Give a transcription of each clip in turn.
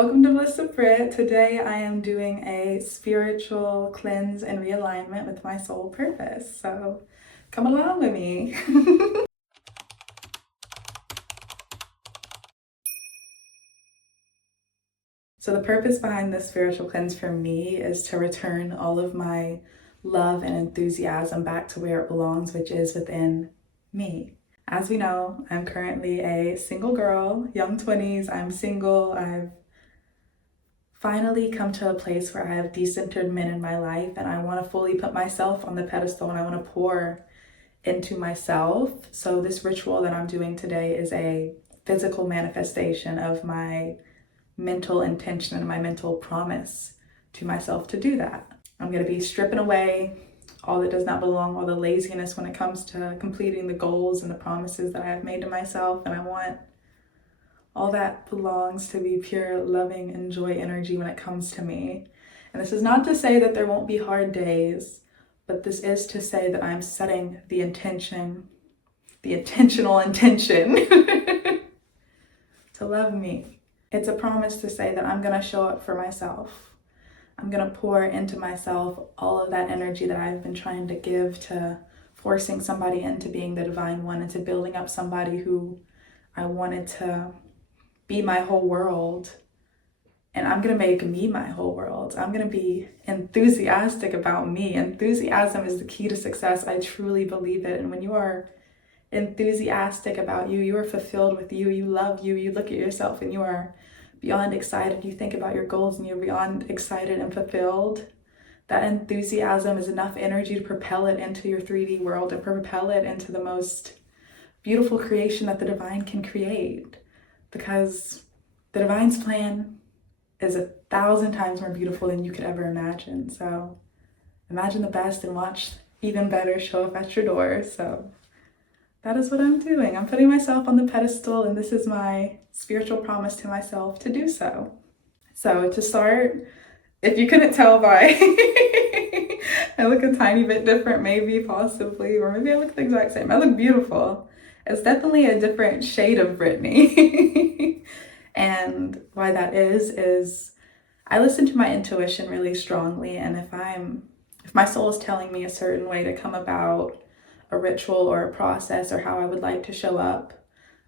Welcome to Bliss with Britt. Today I am doing a spiritual cleanse and realignment with my soul purpose. So come along with me. So the purpose behind this spiritual cleanse for me is to return all of my love and enthusiasm back to where it belongs, which is within me. As we know, I'm currently a single girl, young 20s. I'm single. I've finally come to a place where I have decentered men in my life, and I want to fully put myself on the pedestal, and I want to pour into myself. So this ritual that I'm doing today is a physical manifestation of my mental intention and my mental promise to myself to do that. I'm going to be stripping away all that does not belong, all the laziness when it comes to completing the goals and the promises that I have made to myself, and I want all that belongs to be pure, loving, and joy energy when it comes to me. And this is not to say that there won't be hard days, but this is to say that I'm setting the intention, the intentional intention to love me. It's a promise to say that I'm going to show up for myself. I'm going to pour into myself all of that energy that I've been trying to give to forcing somebody into being the divine one, into building up somebody who I wanted to be my whole world. And I'm going to make me my whole world. I'm going to be enthusiastic about me. Enthusiasm is the key to success. I truly believe it. And when you are enthusiastic about you, you are fulfilled with you, you love you, you look at yourself and you are beyond excited. You think about your goals and you're beyond excited and fulfilled. That enthusiasm is enough energy to propel it into your 3D world and propel it into the most beautiful creation that the divine can create. Because the divine's plan is 1,000 times more beautiful than you could ever imagine. So imagine the best and watch even better show up at your door. So that is what I'm doing. I'm putting myself on the pedestal, and this is my spiritual promise to myself to do so. So to start, if you couldn't tell by I look a tiny bit different, maybe, possibly, or maybe I look the exact same. I look beautiful. It's definitely a different shade of Brittany. And why that is I listen to my intuition really strongly, and if my soul is telling me a certain way to come about a ritual or a process or how I would like to show up,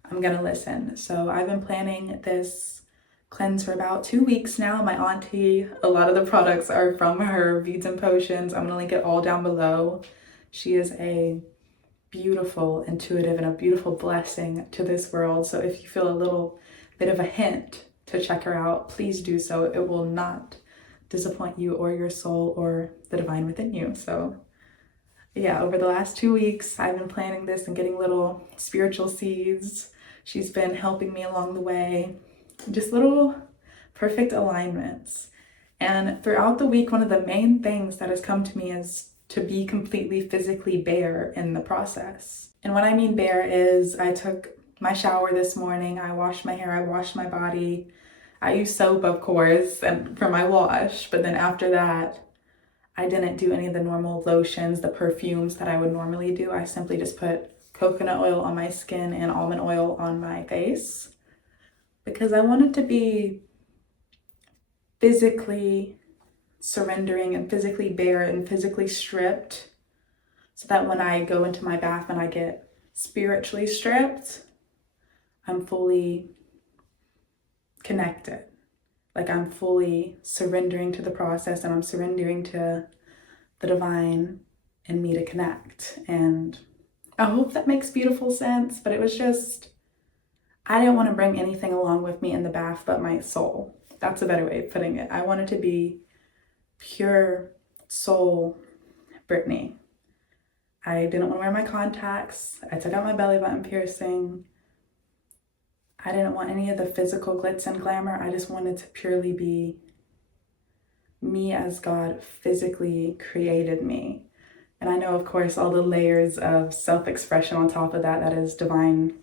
I'm gonna listen. So I've been planning this cleanse for about 2 weeks now. My auntie, a lot of the products are from her, beads and potions. I'm gonna link it all down below. She is a beautiful intuitive and a beautiful blessing to this world. So if you feel a little bit of a hint to check her out, please do so. It will not disappoint you or your soul or the divine within you. So yeah, over the last 2 weeks, I've been planning this and getting little spiritual seeds. She's been helping me along the way, just little perfect alignments. And throughout the week, one of the main things that has come to me is to be completely physically bare in the process. And what I mean bare is I took my shower this morning, I washed my hair, I washed my body. I use soap, of course, and for my wash, but then after that, I didn't do any of the normal lotions, the perfumes that I would normally do. I simply just put coconut oil on my skin and almond oil on my face because I wanted to be physically surrendering and physically bare and physically stripped, so that when I go into my bath and I get spiritually stripped, I'm fully connected. Like I'm fully surrendering to the process and I'm surrendering to the divine in me to connect. And I hope that makes beautiful sense, but it was just, I didn't want to bring anything along with me in the bath but my soul. That's a better way of putting it. I wanted to be pure soul Brittany. I didn't want to wear my contacts. I took out my belly button piercing. I didn't want any of the physical glitz and glamour. I just wanted to purely be me as God physically created me. And I know, of course, all the layers of self-expression on top of that, that is divine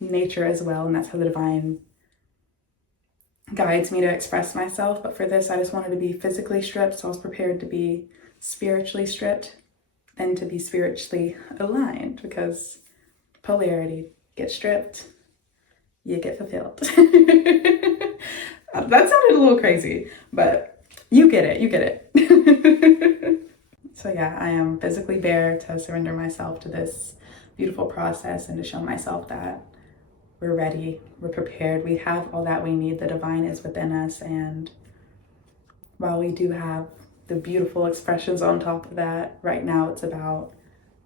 nature as well. And that's how the divine guides me to express myself. But for this, I just wanted to be physically stripped. So I was prepared to be spiritually stripped and to be spiritually aligned, because polarity, get stripped, you get fulfilled. That sounded a little crazy, but you get it, you get it. So yeah, I am physically bare to surrender myself to this beautiful process and to show myself that we're ready, we're prepared, we have all that we need, the divine is within us. And while we do have the beautiful expressions on top of that, right now it's about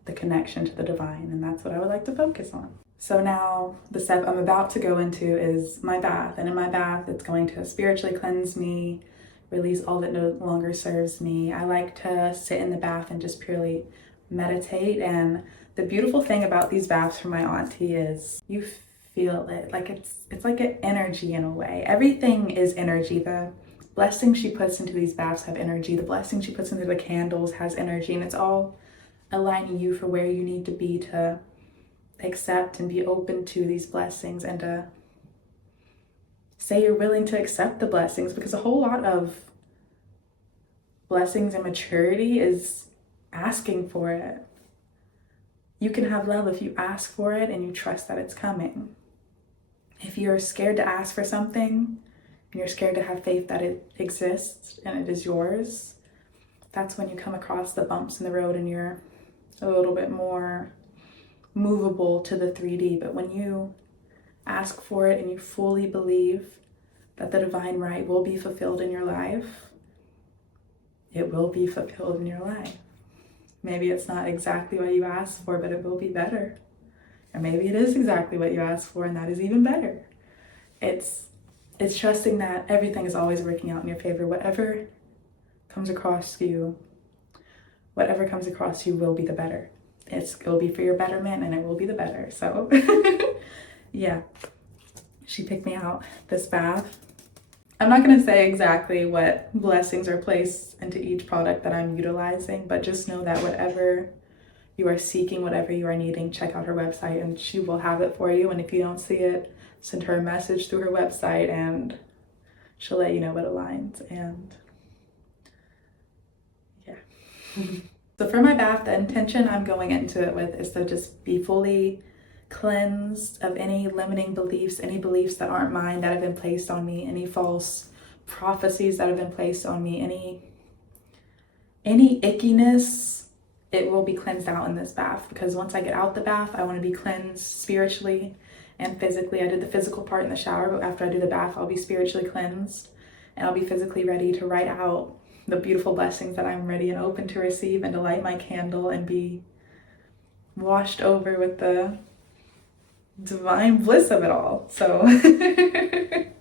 the connection to the divine, and that's what I would like to focus on. So now the step I'm about to go into is my bath, and in my bath it's going to spiritually cleanse me, release all that no longer serves me. I like to sit in the bath and just purely meditate, and the beautiful thing about these baths from my auntie is you feel it, like it's like an energy in a way. Everything is energy. The blessings she puts into these baths have energy. The blessings she puts into the candles has energy, and it's all aligning you for where you need to be to accept and be open to these blessings, and to say you're willing to accept the blessings, because a whole lot of blessings and maturity is asking for it. You can have love if you ask for it and you trust that it's coming. If you're scared to ask for something and you're scared to have faith that it exists and it is yours, that's when you come across the bumps in the road and you're a little bit more movable to the 3D. But when you ask for it and you fully believe that the divine right will be fulfilled in your life, it will be fulfilled in your life. Maybe it's not exactly what you asked for, but it will be better. Or maybe it is exactly what you asked for, and that is even better. It's trusting that everything is always working out in your favor. Whatever comes across you will be the better. It'll be for your betterment, and it will be the better. So yeah, she picked me out this bath. I'm not going to say exactly what blessings are placed into each product that I'm utilizing, but just know that whatever you are seeking, whatever you are needing, check out her website and she will have it for you. And if you don't see it, send her a message through her website and she'll let you know what aligns. And yeah. So for my bath, the intention I'm going into it with is to just be fully cleansed of any limiting beliefs, any beliefs that aren't mine that have been placed on me, any false prophecies that have been placed on me, any ickiness, it will be cleansed out in this bath. Because once I get out the bath, I want to be cleansed spiritually and physically. I did the physical part in the shower, but after I do the bath, I'll be spiritually cleansed and I'll be physically ready to write out the beautiful blessings that I'm ready and open to receive, and to light my candle and be washed over with the divine bliss of it all. So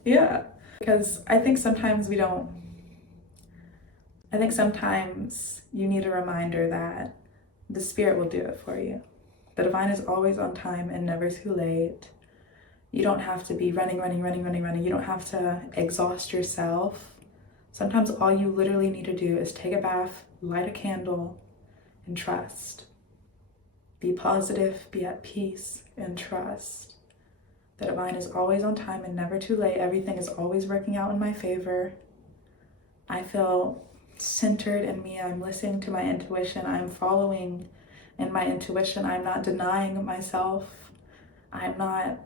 yeah, because I think sometimes you need a reminder that the spirit will do it for you. The divine is always on time and never too late. You don't have to be running. You don't have to exhaust yourself. Sometimes all you literally need to do is take a bath, light a candle, and trust. Be positive, be at peace, and trust. The divine is always on time and never too late. Everything is always working out in my favor. I feel centered in me. I'm listening to my intuition. I'm following in my intuition. I'm not denying myself. I'm not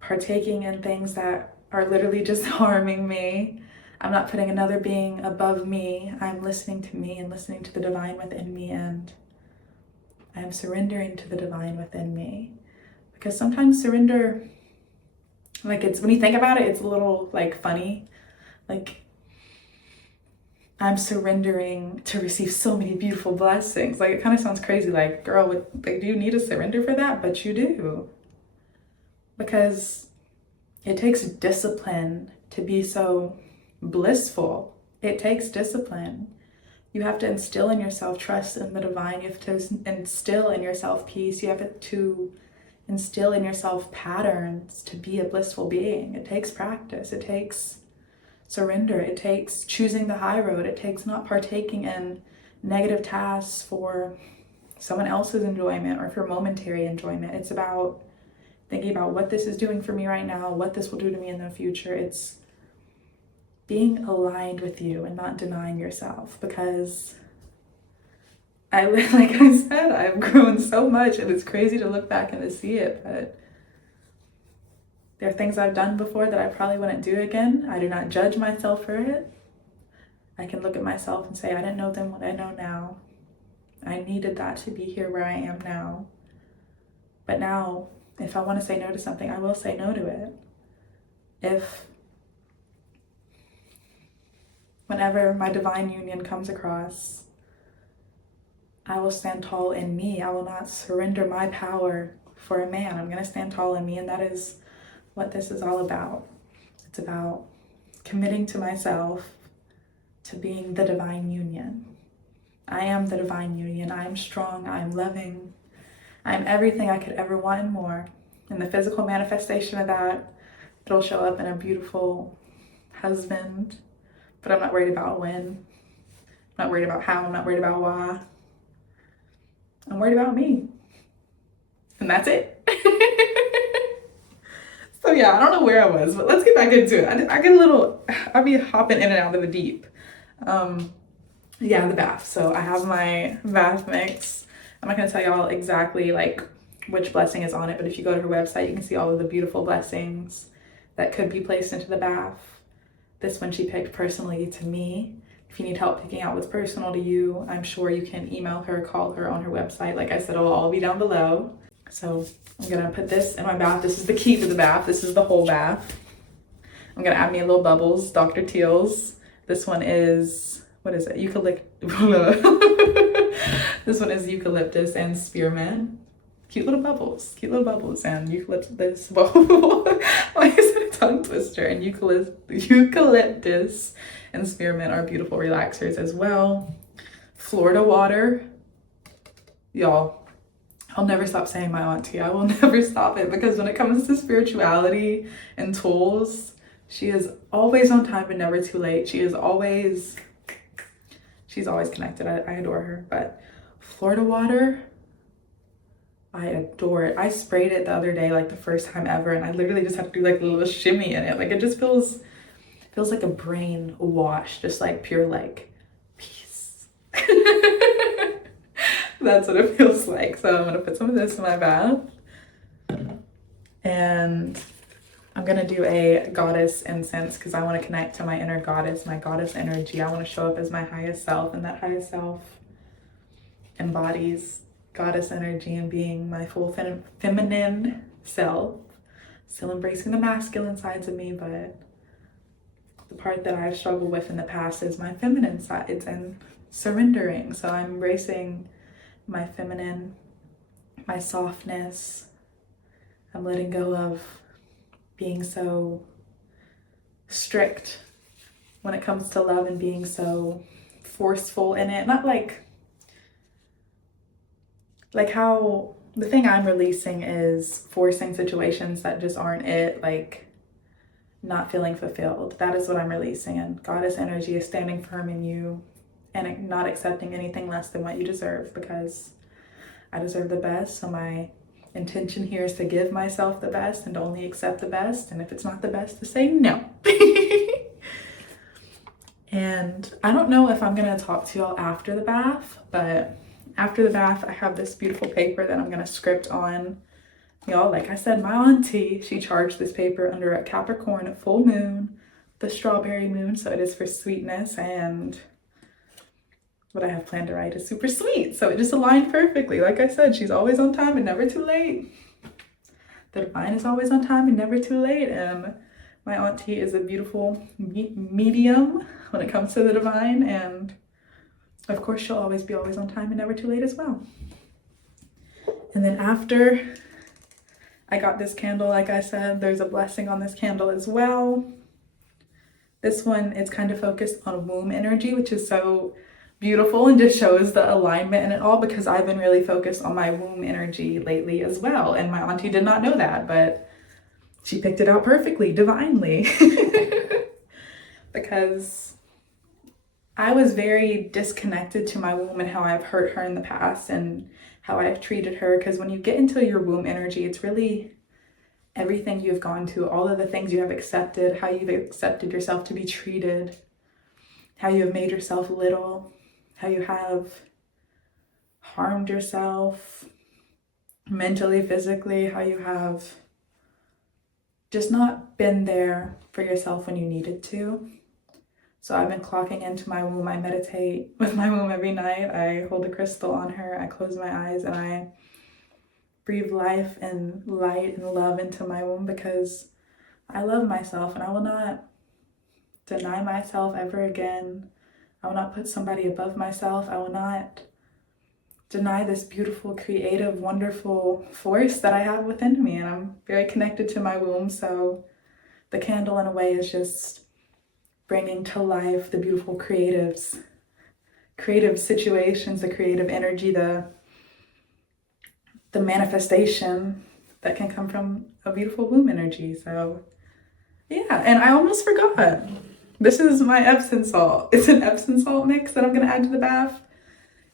partaking in things that are literally just harming me. I'm not putting another being above me. I'm listening to me and listening to the divine within me, and I am surrendering to the divine within me. Because sometimes surrender, like, it's, when you think about it, it's a little like funny. Like, I'm surrendering to receive so many beautiful blessings. Like, it kind of sounds crazy. Like, girl, like, do you need to surrender for that? But you do. Because it takes discipline to be so blissful. It takes discipline. You have to instill in yourself trust in the divine. You have to instill in yourself peace. You have to instill in yourself patterns to be a blissful being. It takes practice. It takes surrender. It takes choosing the high road. It takes not partaking in negative tasks for someone else's enjoyment or for momentary enjoyment. It's about thinking about what this is doing for me right now, what this will do to me in the future. It's being aligned with you and not denying yourself, because like I said, I've grown so much and it's crazy to look back and to see it, but There are things I've done before that I probably wouldn't do again. I do not judge myself for it. I can look at myself and say, I didn't know then what I know now. I needed that to be here where I am now. But now, if I want to say no to something, I will say no to it. Whenever my divine union comes across, I will stand tall in me. I will not surrender my power for a man. I'm going to stand tall in me, and that is what this is all about. It's about committing to myself to being the divine union. I am the divine union. I am strong. I am loving. I am everything I could ever want and more. And the physical manifestation of that, it'll show up in a beautiful husband. But I'm not worried about when. I'm not worried about how. I'm not worried about why. I'm worried about me. And that's it. So yeah, I don't know where I was, but let's get back into it. I'll be hopping in and out of the deep. Yeah, the bath. So I have my bath mix. I'm not gonna tell y'all exactly like which blessing is on it, but if you go to her website, you can see all of the beautiful blessings that could be placed into the bath. This one she picked personally to me. If you need help picking out what's personal to you, I'm sure you can email her, call her on her website. Like I said, it'll all be down below. So I'm gonna put this in my bath. This is the key to the bath. This is the whole bath. I'm gonna add me a little bubbles, Dr. Teal's. This one is, what is it? This one is eucalyptus and spearmint. Cute little bubbles and eucalyptus. Like I said, a tongue twister. And eucalyptus and spearmint are beautiful relaxers as well. Florida water, y'all. I'll never stop saying my auntie. I will never stop it, because when it comes to spirituality and tools, she is always on time and never too late. She's always connected. I adore her. But Florida water, I adore it. I sprayed it the other day, like the first time ever, and I literally just had to do like a little shimmy in it. Like it just feels like a brain wash, just like pure like peace. That's what it feels like. So I'm gonna put some of this in my bath, and I'm gonna do a goddess incense because I want to connect to my inner goddess, my goddess energy. I want to show up as my highest self, and that highest self embodies goddess energy and being my full feminine self. Still embracing the masculine sides of me, but the part that I've struggled with in the past is my feminine sides and surrendering. So I'm embracing my feminine, my softness. I'm letting go of being so strict when it comes to love and being so forceful in it. Not like how the thing I'm releasing is forcing situations that just aren't it, like not feeling fulfilled. That is what I'm releasing. And goddess energy is standing firm in you and not accepting anything less than what you deserve, because I deserve the best. So my intention here is to give myself the best and to only accept the best. And if it's not the best, to say no. And I don't know if I'm gonna talk to y'all after the bath, but after the bath, I have this beautiful paper that I'm gonna script on. Y'all, like I said, my auntie, she charged this paper under a Capricorn full moon, the strawberry moon, so it is for sweetness, and what I have planned to write is super sweet, so it just aligned perfectly. Like I said, she's always on time and never too late. The divine is always on time and never too late, and my auntie is a beautiful medium when it comes to the divine, and of course she'll always be always on time and never too late as well. And then after I got this candle, like I said, there's a blessing on this candle as well. This one, it's kind of focused on womb energy, which is so beautiful and just shows the alignment in it all, because I've been really focused on my womb energy lately as well. And my auntie did not know that, but she picked it out perfectly, divinely. Because I was very disconnected to my womb and how I've hurt her in the past and how I've treated her. Because when you get into your womb energy, it's really everything you've gone to, all of the things you have accepted, how you've accepted yourself to be treated, how you have made yourself little, how you have harmed yourself, mentally, physically, how you have just not been there for yourself when you needed to. So I've been clocking into my womb. I meditate with my womb every night. I hold a crystal on her. I close my eyes and I breathe life and light and love into my womb because I love myself and I will not deny myself ever again. I will not put somebody above myself. I will not deny this beautiful, creative, wonderful force that I have within me. And I'm very connected to my womb. So the candle, in a way, is just bringing to life the beautiful creative situations, the creative energy, the manifestation that can come from a beautiful womb energy. So yeah, and I almost forgot. This is my Epsom salt. It's an Epsom salt mix that I'm gonna add to the bath.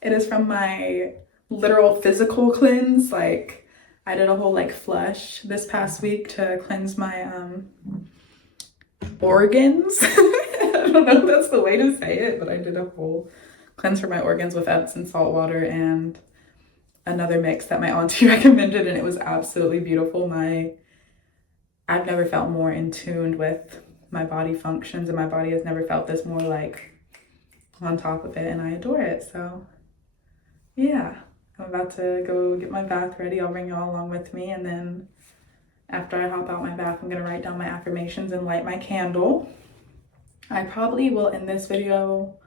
It is from my literal physical cleanse. Like, I did a whole like flush this past week to cleanse my organs. I don't know if that's the way to say it, but I did a whole cleanse for my organs with Epsom salt water and another mix that my auntie recommended, and it was absolutely beautiful. I've never felt more in tune with my body functions, and my body has never felt this more like on top of it, and I adore it. So yeah, I'm about to go get my bath ready. I'll bring y'all along with me, and then after I hop out my bath, I'm gonna write down my affirmations and light my candle. I probably will end this video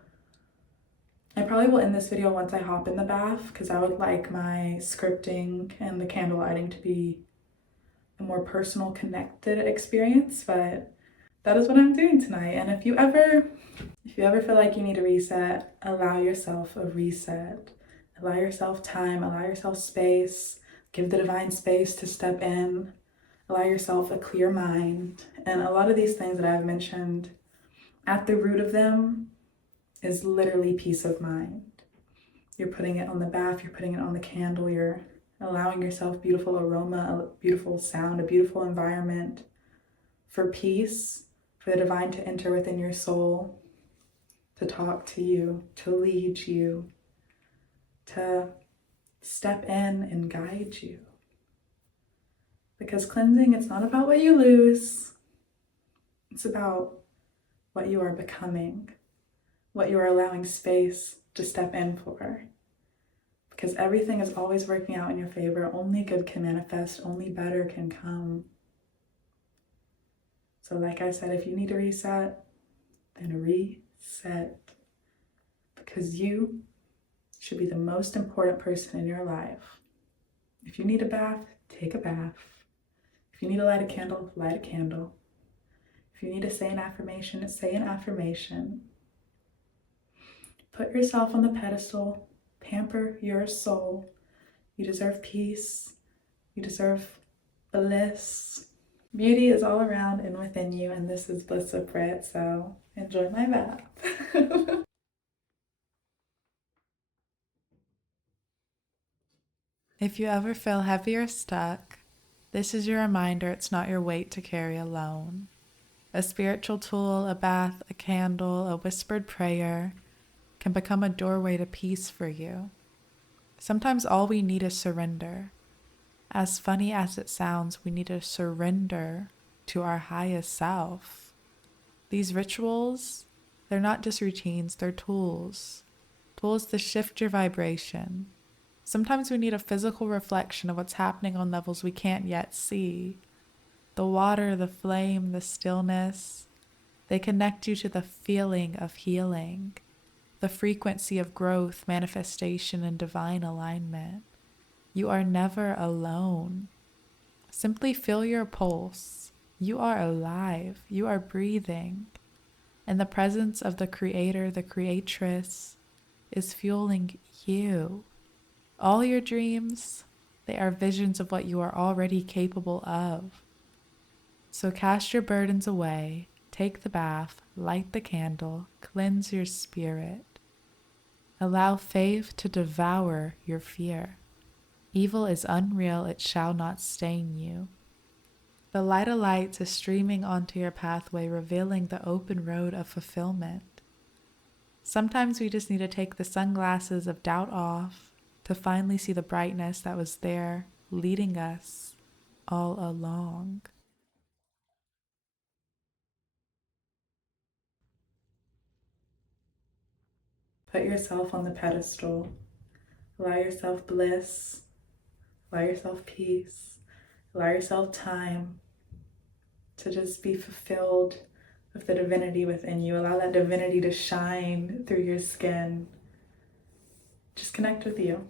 once I hop in the bath, because I would like my scripting and the candle lighting to be a more personal, connected experience. But that is what I'm doing tonight. And if you ever feel like you need a reset, allow yourself a reset. Allow yourself time, allow yourself space, give the divine space to step in, allow yourself a clear mind. And a lot of these things that I've mentioned, at the root of them is literally peace of mind. You're putting it on the bath, you're putting it on the candle, you're allowing yourself beautiful aroma, a beautiful sound, a beautiful environment for peace, for the divine to enter within your soul, to talk to you, to lead you, to step in and guide you. Because cleansing, it's not about what you lose. It's about what you are becoming, what you are allowing space to step in for. Because everything is always working out in your favor. Only good can manifest, only better can come. So like I said, if you need a reset, then reset. Because you should be the most important person in your life. If you need a bath, take a bath. If you need to light a candle, light a candle. If you need to say an affirmation, say an affirmation. Put yourself on the pedestal. Pamper your soul. You deserve peace. You deserve bliss. Beauty is all around and within you, and this is Bliss with Britt, so enjoy my bath. If you ever feel heavy or stuck, this is your reminder it's not your weight to carry alone. A spiritual tool, a bath, a candle, a whispered prayer can become a doorway to peace for you. Sometimes all we need is surrender. As funny as it sounds, we need to surrender to our highest self. These rituals, they're not just routines, they're tools. Tools to shift your vibration. Sometimes we need a physical reflection of what's happening on levels we can't yet see. The water, the flame, the stillness, they connect you to the feeling of healing, the frequency of growth, manifestation, and divine alignment. You are never alone. Simply feel your pulse. You are alive. You are breathing. And the presence of the creator, the creatress, is fueling you. All your dreams, they are visions of what you are already capable of. So cast your burdens away, take the bath, light the candle, cleanse your spirit. Allow faith to devour your fear. Evil is unreal, it shall not stain you. The light of lights is streaming onto your pathway, revealing the open road of fulfillment. Sometimes we just need to take the sunglasses of doubt off to finally see the brightness that was there leading us all along. Put yourself on the pedestal. Allow yourself bliss. Allow yourself peace. Allow yourself time to just be fulfilled with the divinity within you. Allow that divinity to shine through your skin. Just connect with you.